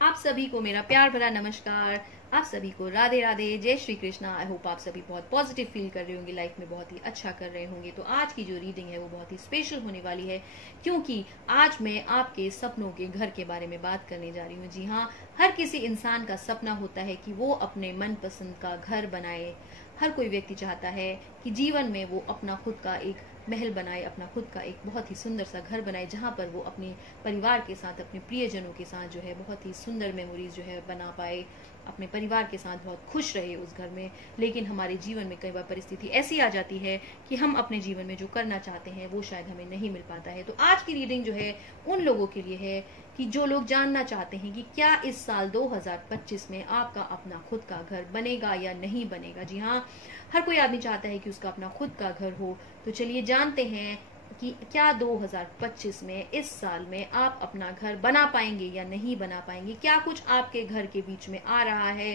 आप सभी को मेरा प्यार भरा नमस्कार। आप सभी को राधे राधे, जय श्री कृष्णा। आई होप आप सभी बहुत पॉजिटिव फील कर रहे होंगे, लाइफ में बहुत ही अच्छा कर रहे होंगे। तो आज की जो रीडिंग है वो बहुत ही स्पेशल होने वाली है, क्योंकि आज मैं आपके सपनों के घर के बारे में बात करने जा रही हूँ। जी हाँ, हर किसी इंसान का सपना होता है कि वो अपने मनपसंद का घर बनाए। हर कोई व्यक्ति चाहता है कि जीवन में वो अपना खुद का एक महल बनाए, अपना खुद का एक बहुत ही सुंदर सा घर बनाए, जहाँ पर वो अपने परिवार के साथ, अपने प्रियजनों के साथ जो है बहुत ही सुंदर मेमोरीज जो है बना पाए, अपने परिवार के साथ बहुत खुश रहे उस घर में। लेकिन हमारे जीवन में कई बार परिस्थिति ऐसी आ जाती है कि हम अपने जीवन में जो करना चाहते हैं वो शायद हमें नहीं मिल पाता है। तो आज की रीडिंग जो है उन लोगों के लिए है कि जो लोग जानना चाहते हैं कि क्या इस साल 2025 में आपका अपना खुद का घर बनेगा या नहीं बनेगा। जी हाँ, हर कोई आदमी चाहता है कि उसका अपना खुद का घर हो। तो चलिए जानते हैं कि क्या 2025 में, इस साल में आप अपना घर बना पाएंगे या नहीं बना पाएंगे। क्या कुछ आपके घर के बीच में आ रहा है,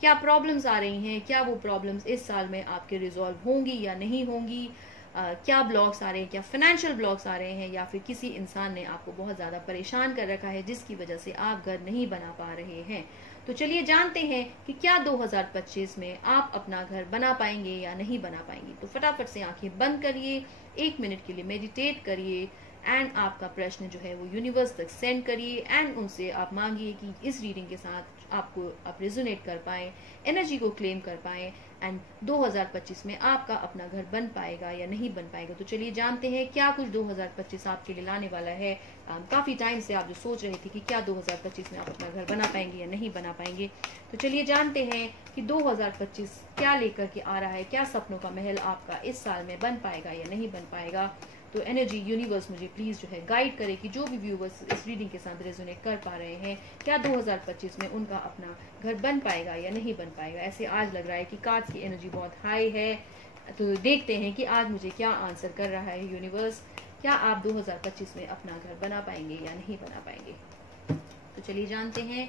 क्या प्रॉब्लम्स आ रही हैं, क्या वो प्रॉब्लम्स इस साल में आपके रिजॉल्व होंगी या नहीं होंगी। क्या ब्लॉक्स आ रहे हैं, क्या फाइनेंशियल ब्लॉक्स आ रहे हैं, या फिर किसी इंसान ने आपको बहुत ज़्यादा परेशान कर रखा है जिसकी वजह से आप घर नहीं बना पा रहे हैं। तो चलिए जानते हैं कि क्या 2025 में आप अपना घर बना पाएंगे या नहीं बना पाएंगे। तो फटाफट से आंखें बंद करिए, 1 मिनट के लिए मेडिटेट करिए एंड आपका प्रश्न जो है वो यूनिवर्स तक सेंड करिए एंड उनसे आप मांगिए कि इस रीडिंग के साथ आप रेजोनेट कर पाए, एनर्जी को क्लेम कर पाए एंड 2025 में आपका अपना घर बन पाएगा या नहीं बन पाएगा। तो चलिए जानते हैं क्या कुछ 2025 आपके लिए लाने वाला है। काफी टाइम से आप जो सोच रहे थे कि क्या 2025 में आप अपना घर बना पाएंगे या नहीं बना पाएंगे। तो चलिए जानते हैं कि 2025 क्या लेकर के आ रहा है, क्या सपनों का महल आपका इस साल में बन पाएगा या नहीं बन पाएगा। तो एनर्जी यूनिवर्स मुझे प्लीज जो है गाइड करे कि जो भी व्यूवर्स इस रीडिंग के साथ रेजोनेट कर पा रहे हैं, क्या 2025 में उनका अपना घर बन पाएगा या नहीं बन पाएगा। ऐसे आज लग रहा है कि कार्ड्स की एनर्जी बहुत हाई है। तो देखते हैं कि आज मुझे क्या आंसर कर रहा है यूनिवर्स। क्या आप 2025 में अपना घर बना पाएंगे या नहीं बना पाएंगे। तो चलिए जानते हैं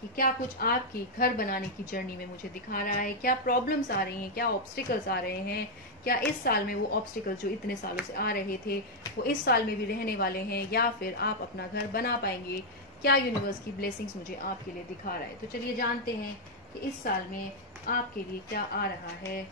कि क्या कुछ आपकी घर बनाने की जर्नी में मुझे दिखा रहा है, क्या प्रॉब्लम्स आ रही हैं, क्या ऑब्स्टिकल्स आ रहे हैं, क्या इस साल में वो ऑब्स्टिकल्स जो इतने सालों से आ रहे थे वो इस साल में भी रहने वाले हैं, या फिर आप अपना घर बना पाएंगे। क्या यूनिवर्स की ब्लेसिंग्स मुझे आपके लिए दिखा रहा है। तो चलिए जानते हैं कि इस साल में आपके लिए क्या आ रहा है।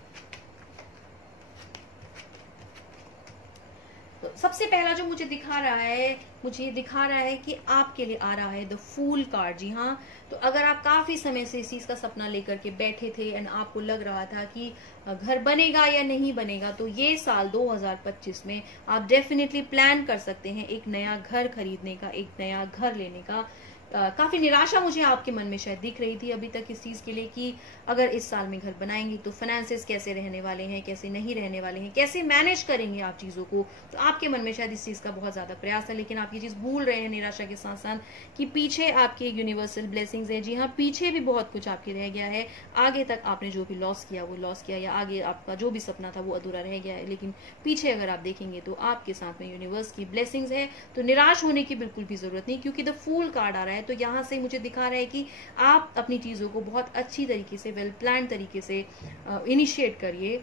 तो सबसे पहला जो मुझे दिखा रहा है, मुझे दिखा रहा है कि आपके लिए आ रहा है द फूल कार्ड। जी हाँ, तो अगर आप काफी समय से इस चीज का सपना लेकर के बैठे थे एंड आपको लग रहा था कि घर बनेगा या नहीं बनेगा, तो ये साल 2025 में आप डेफिनेटली प्लान कर सकते हैं एक नया घर खरीदने का, एक नया घर लेने का। काफी निराशा मुझे आपके मन में शायद दिख रही थी अभी तक इस चीज के लिए कि अगर इस साल में घर बनाएंगे तो फाइनेंसेस कैसे रहने वाले हैं, कैसे नहीं रहने वाले हैं, कैसे मैनेज करेंगे आप चीजों को। तो आपके मन में शायद इस चीज का बहुत ज्यादा प्रयास है, लेकिन आप ये चीज भूल रहे हैं निराशा के साथ साथ कि पीछे आपकी यूनिवर्सल ब्लेसिंग्स है। जी हाँ, पीछे भी बहुत कुछ आपके रह गया है। आगे तक आपने जो भी लॉस किया वो लॉस किया, या आगे आपका जो भी सपना था वो अधूरा रह गया है, लेकिन पीछे अगर आप देखेंगे तो आपके साथ में यूनिवर्स की ब्लेसिंग्स है। तो निराश होने की बिल्कुल भी जरूरत नहीं, क्योंकि द फूल कार्ड आ रहा है। तो यहाँ से मुझे दिखा रहा है कि आप अपनी चीजों को बहुत अच्छी तरीके से, वेल प्लान तरीके से इनिशिएट करिए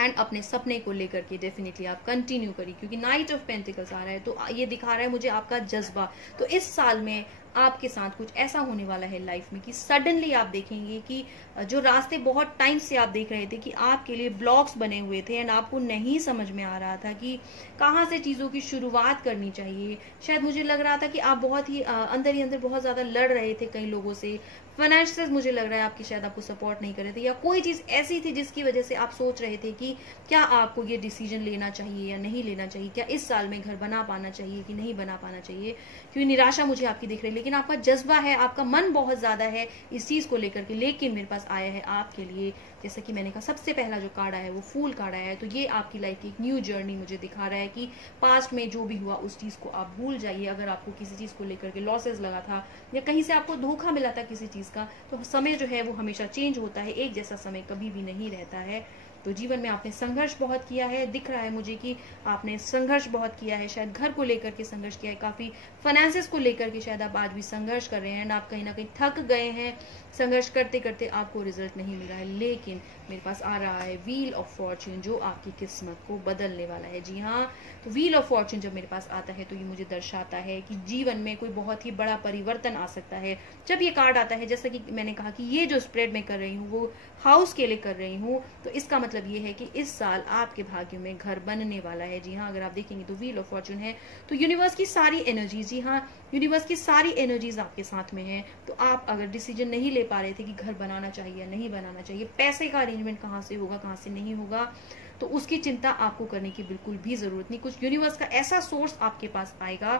एंड अपने सपने को लेकर के डेफिनेटली आप कंटिन्यू करिए, क्योंकि नाइट ऑफ पेंटिकल्स आ रहा है। तो ये दिखा रहा है मुझे आपका जज्बा। तो इस साल में आपके साथ कुछ ऐसा होने वाला है लाइफ में कि सडनली आप देखेंगे कि जो रास्ते बहुत टाइम से आप देख रहे थे कि आपके लिए ब्लॉक्स बने हुए थे एंड आपको नहीं समझ में आ रहा था कि कहाँ से चीज़ों की शुरुआत करनी चाहिए। शायद मुझे लग रहा था कि आप बहुत ही अंदर ही अंदर बहुत ज़्यादा लड़ रहे थे कई लोगों से। फाइनेंशियल मुझे लग रहा है आपकी शायद आपको सपोर्ट नहीं कर रहे थे, या कोई चीज़ ऐसी थी जिसकी वजह से आप सोच रहे थे कि क्या आपको ये डिसीजन लेना चाहिए या नहीं लेना चाहिए, क्या इस साल में घर बना पाना चाहिए कि नहीं बना पाना चाहिए। क्योंकि निराशा मुझे आपकी दिख रही है, लेकिन आपका जज्बा है, आपका मन बहुत ज्यादा है इस चीज को लेकर के। लेकिन मेरे पास आया है आपके लिए, जैसा कि मैंने कहा, सबसे पहला जो कार्ड आया है वो फूल कार्ड आया है। तो ये आपकी लाइफ की एक न्यू जर्नी मुझे दिखा रहा है कि पास्ट में जो भी हुआ उस चीज को आप भूल जाइए। अगर आपको किसी चीज को लेकर के लॉसेस लगा था या कहीं से आपको धोखा मिला था किसी चीज का, तो समय जो है वो हमेशा चेंज होता है, एक जैसा समय कभी भी नहीं रहता है। तो जीवन में आपने संघर्ष बहुत किया है, दिख रहा है मुझे कि आपने संघर्ष बहुत किया है, शायद घर को लेकर के संघर्ष किया है, काफ़ी फाइनेंसेस को लेकर के शायद आप आज भी संघर्ष कर रहे हैं एंड आप कहीं ना कहीं थक गए हैं, संघर्ष करते करते आपको रिजल्ट नहीं मिल रहा है। लेकिन मेरे पास आ रहा है व्हील ऑफ फॉर्च्यून, जो आपकी किस्मत को बदलने वाला है। जी हाँ, तो व्हील ऑफ फॉर्च्यून जब मेरे पास आता है तो ये मुझे दर्शाता है कि जीवन में कोई बहुत ही बड़ा परिवर्तन आ सकता है। जब ये कार्ड आता है, जैसा कि मैंने कहा कि ये जो स्प्रेड मैं कर रही हूँ वो हाउस के लिए कर रही हूँ, तो इसका मतलब ये है कि इस साल आपके भाग्य में घर बनने वाला है। जी हाँ, अगर आप देखेंगे तो व्हील ऑफ फॉर्च्यून है, तो यूनिवर्स की सारी एनर्जीज, जी हाँ, यूनिवर्स की सारी एनर्जीज आपके साथ में है। तो आप अगर डिसीजन नहीं ले पा रहे थे कि घर बनाना चाहिए या नहीं बनाना चाहिए, पैसे का अरेंजमेंट कहाँ से होगा कहाँ से नहीं होगा, तो उसकी चिंता आपको करने की बिल्कुल भी जरूरत नहीं। कुछ यूनिवर्स का ऐसा सोर्स आपके पास आएगा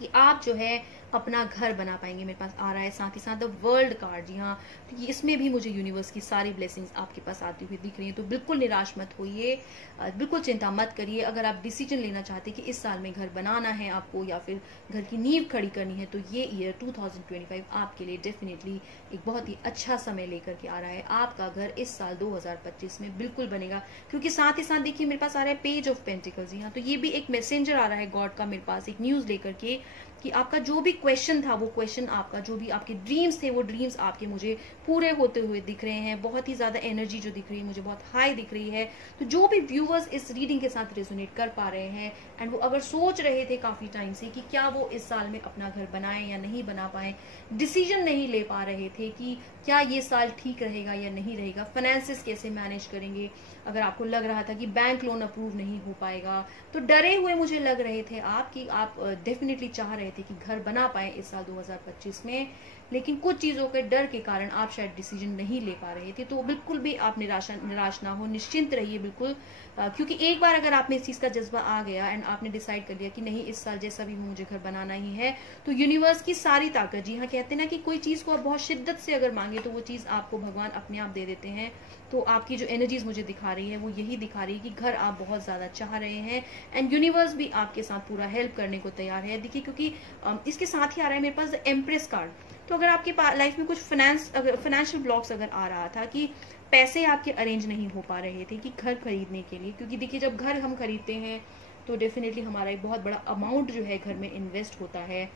कि आप जो है अपना घर बना पाएंगे। मेरे पास आ रहा है साथ ही साथ द वर्ल्ड कार्ड। जी हाँ, तो इसमें भी मुझे यूनिवर्स की सारी ब्लेसिंग्स आपके पास आती हुई दिख रही है। तो बिल्कुल निराश मत होइए, बिल्कुल चिंता मत करिए। अगर आप डिसीजन लेना चाहते हैं कि इस साल में घर बनाना है आपको या फिर घर की नींव खड़ी करनी है, तो ये ईयर 2025 आपके लिए डेफिनेटली एक बहुत ही अच्छा समय लेकर के आ रहा है। आपका घर इस साल 2025 में बिल्कुल बनेगा, क्योंकि साथ ही साथ देखिए मेरे पास आ रहा है पेज ऑफ पेंटिकल्स। जी हाँ, तो ये भी एक मैसेंजर आ रहा है गॉड का मेरे पास, एक न्यूज लेकर के कि आपका जो भी क्वेश्चन था, वो क्वेश्चन आपका, जो भी आपके ड्रीम्स थे, वो ड्रीम्स आपके मुझे पूरे होते हुए दिख रहे हैं। बहुत ही ज्यादा एनर्जी जो दिख रही है मुझे, बहुत हाई दिख रही है। तो जो भी व्यूअर्स इस रीडिंग के साथ रेजोनेट कर पा रहे हैं एंड वो अगर सोच रहे थे काफी टाइम से कि क्या वो इस साल में अपना घर बनाए या नहीं बना पाए, डिसीजन नहीं ले पा रहे थे कि क्या ये साल ठीक रहेगा या नहीं रहेगा, फाइनेंसेस कैसे मैनेज करेंगे, अगर आपको लग रहा था कि बैंक लोन अप्रूव नहीं हो पाएगा, तो डरे हुए मुझे लग रहे थे आप कि आप डेफिनेटली चाह रहे थे कि घर बना पाए इस साल 2025 में, लेकिन कुछ चीजों के डर के कारण आप शायद डिसीजन नहीं ले पा रहे थे। तो बिल्कुल भी आप निराश ना हो, निश्चिंत रहिए बिल्कुल, क्योंकि एक बार अगर आप में इस चीज का जज्बा आ गया एंड आपने डिसाइड कर लिया कि नहीं इस साल जैसा भी मुझे घर बनाना ही है, तो यूनिवर्स की सारी ताकत, जी हाँ, कहते हैं ना कि कोई चीज को आप बहुत शिद्दत से अगर मांगे तो वो चीज आपको भगवान अपने आप दे देते हैं। तो आपकी जो एनर्जीज मुझे दिखा रही है वो यही दिखा रही है कि घर आप बहुत ज्यादा चाह रहे हैं एंड यूनिवर्स भी आपके साथ पूरा हेल्प करने को तैयार है। देखिए, क्योंकि इसके साथ ही आ रहा है मेरे पास द एम्प्रेस कार्ड। तो अगर आपके लाइफ में कुछ फाइनेंशियल ब्लॉक्स अगर आ रहा था कि पैसे आपके अरेंज नहीं हो पा रहे थे कि घर खरीदने के लिए, क्योंकि देखिए जब घर हम खरीदते हैं तो डेफिनेटली हमारा एक बहुत बड़ा अमाउंट जो है घर में इन्वेस्ट होता है।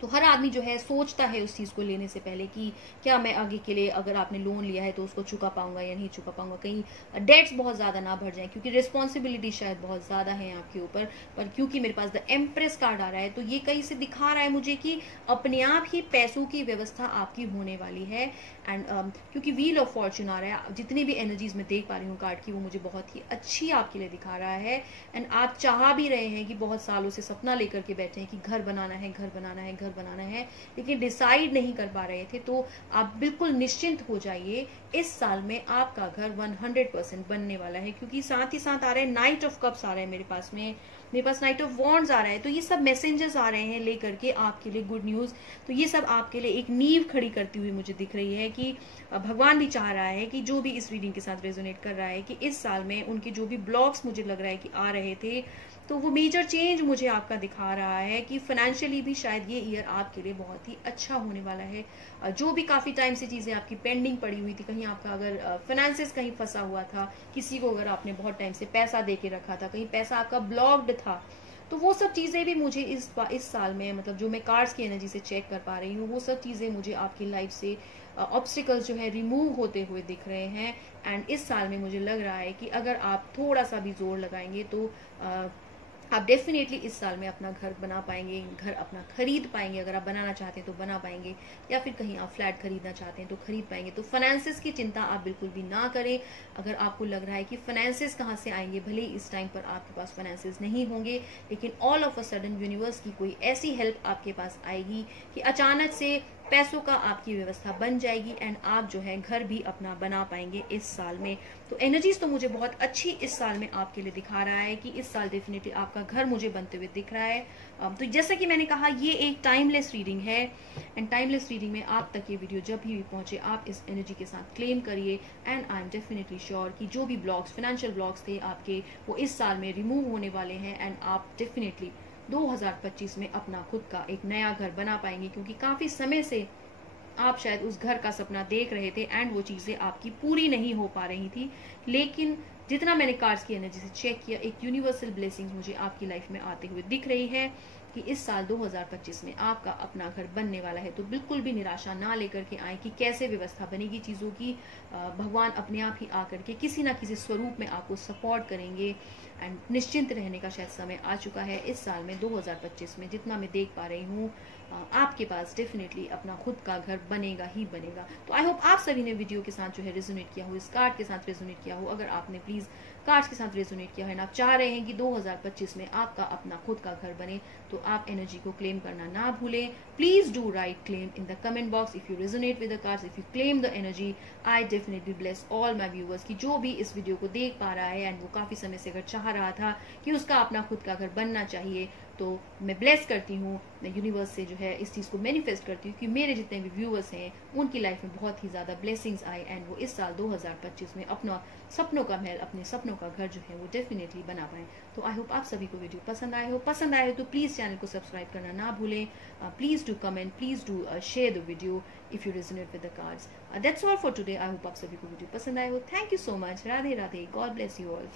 तो हर आदमी जो है सोचता है उस चीज को लेने से पहले कि क्या मैं आगे के लिए, अगर आपने लोन लिया है तो उसको चुका पाऊंगा या नहीं चुका पाऊंगा, कहीं डेट्स बहुत ज्यादा ना बढ़ जाए, क्योंकि रिस्पॉन्सिबिलिटी शायद बहुत ज्यादा है आपके ऊपर। पर क्योंकि मेरे पास द एम्प्रेस कार्ड आ रहा है तो ये कहीं से दिखा रहा है मुझे कि अपने आप ही पैसों की व्यवस्था आपकी होने वाली है। एंड क्योंकि व्हील ऑफ फॉर्च्यून आ रहा है, जितनी भी एनर्जीज में देख पा रही हूँ कार्ड की, वो मुझे बहुत ही अच्छी आपके लिए दिखा रहा है। एंड आप चाह भी रहे हैं कि बहुत सालों से सपना लेकर के बैठे हैं कि घर बनाना है, घर बनाना है, घर बनाना है, लेकिन डिसाइड नहीं कर पा रहे थे। तो आप बिल्कुल निश्चिंत हो जाइए, इस साल में आपका घर 100% बनने वाला है। क्योंकि साथ ही साथ आ रहे हैं नाइट ऑफ कप्स आ रहे हैं मेरे पास नाइट ऑफ वॉन्ड्स आ रहा है। तो ये सब मैसेंजर्स आ रहे हैं लेकर के आपके लिए गुड न्यूज। तो ये सब आपके लिए एक नींव खड़ी करती हुई मुझे दिख रही है कि भगवान भी चाह रहा है कि जो भी इस रीडिंग के साथ रेजोनेट कर रहा है कि इस साल में उनके जो भी ब्लॉक्स मुझे लग रहा है कि आ रहे थे, तो वो मेजर चेंज मुझे आपका दिखा रहा है कि फाइनेंशियली भी शायद ये ईयर आपके लिए बहुत ही अच्छा होने वाला है। जो भी काफी टाइम से चीजें आपकी पेंडिंग पड़ी हुई थी, कहीं आपका अगर फाइनेंसेस कहीं फंसा हुआ था, किसी को अगर आपने बहुत टाइम से पैसा दे के रखा था, कहीं पैसा आपका ब्लॉक्ड था, तो वो सब चीजें भी मुझे इस साल में, मतलब जो मैं कार्ड्स की एनर्जी से चेक कर पा रही हूँ, वो सब चीजें मुझे आपकी लाइफ से ऑब्स्टिकल्स जो है रिमूव होते हुए दिख रहे हैं। एंड इस साल में मुझे लग रहा है कि अगर आप थोड़ा सा भी जोर लगाएंगे तो आप डेफिनेटली इस साल में अपना घर बना पाएंगे, घर अपना खरीद पाएंगे। अगर आप बनाना चाहते हैं तो बना पाएंगे, या फिर कहीं आप फ्लैट खरीदना चाहते हैं तो खरीद पाएंगे। तो फाइनेंसेस की चिंता आप बिल्कुल भी ना करें। अगर आपको लग रहा है कि फाइनेंसेस कहाँ से आएंगे, भले इस टाइम पर आपके पास फाइनेंसेस नहीं होंगे, लेकिन all of a sudden universe की कोई ऐसी हेल्प आपके पास आएगी कि अचानक से पैसों का आपकी व्यवस्था बन जाएगी एंड आप जो है घर भी अपना बना पाएंगे इस साल में। तो एनर्जीज तो मुझे बहुत अच्छी इस साल में आपके लिए दिखा रहा है कि इस साल डेफिनेटली आपका घर मुझे बनते हुए दिख रहा है। तो जैसा कि मैंने कहा, ये एक टाइमलेस रीडिंग है एंड टाइमलेस रीडिंग में आप तक ये वीडियो जब भी पहुंचे आप इस एनर्जी के साथ क्लेम करिए। And I am definitely sure कि जो भी ब्लॉक्स, फाइनेंशियल ब्लॉक्स थे आपके, वो इस साल में रिमूव होने वाले हैं एंड आप डेफिनेटली 2025 में अपना खुद का एक नया घर बना पाएंगे। क्योंकि काफी समय से आप शायद उस घर का सपना देख रहे थे एंड वो चीजें आपकी पूरी नहीं हो पा रही थी, लेकिन जितना मैंने कार्ड्स की एनर्जी से चेक किया, एक यूनिवर्सल ब्लेसिंग्स मुझे आपकी लाइफ में आते हुए दिख रही है कि इस साल 2025 में आपका अपना घर बनने वाला है। तो बिल्कुल भी निराशा ना लेकर के आए कि कैसे व्यवस्था बनेगी चीजों की। भगवान अपने आप ही आकर के किसी ना किसी स्वरूप में आपको सपोर्ट करेंगे एंड निश्चिंत रहने का शायद समय आ चुका है। इस साल में 2025 में जितना मैं देख पा रही हूँ, आपके पास डेफिनेटली अपना खुद का घर बनेगा ही बनेगा। तो आई होप आप सभी ने वीडियो के साथ जो है रेजोनेट किया हो, इस कार्ड के साथ रेजोनेट किया हो। अगर आपने प्लीज कार्ड्स के साथ रेजोनेट किया है ना, आप चाह रहे हैं कि 2025 में आपका अपना खुद का घर बने, तो आप एनर्जी को क्लेम करना ना भूलें। Please do right claim in the comment box if you resonate with the cards, if you claim the energy. I definitely bless all my viewers कि जो भी इस वीडियो को देख पा रहा है एंड वो काफी समय से अगर चाह रहा था कि उसका अपना खुद का घर बनना चाहिए, तो मैं ब्लेस करती हूँ, मैं यूनिवर्स से जो है इस चीज़ को मैनिफेस्ट करती हूँ कि मेरे जितने भी व्यूअर्स हैं उनकी लाइफ में बहुत ही ज़्यादा ब्लेसिंग्स आए एंड वो इस साल 2025 में अपना सपनों का महल, अपने सपनों का घर जो है वो डेफिनेटली बना पाए। तो आई होप आप सभी को वीडियो पसंद आए हो। पसंद आए हो तो प्लीज़ चैनल को सब्सक्राइब करना ना भूलें। Please do comment, please do share the video if you resonate with the cards. That's all for today. I hope आप सभी को वीडियो पसंद आए हो। Thank you so much. Radhe Radhe. God bless you all.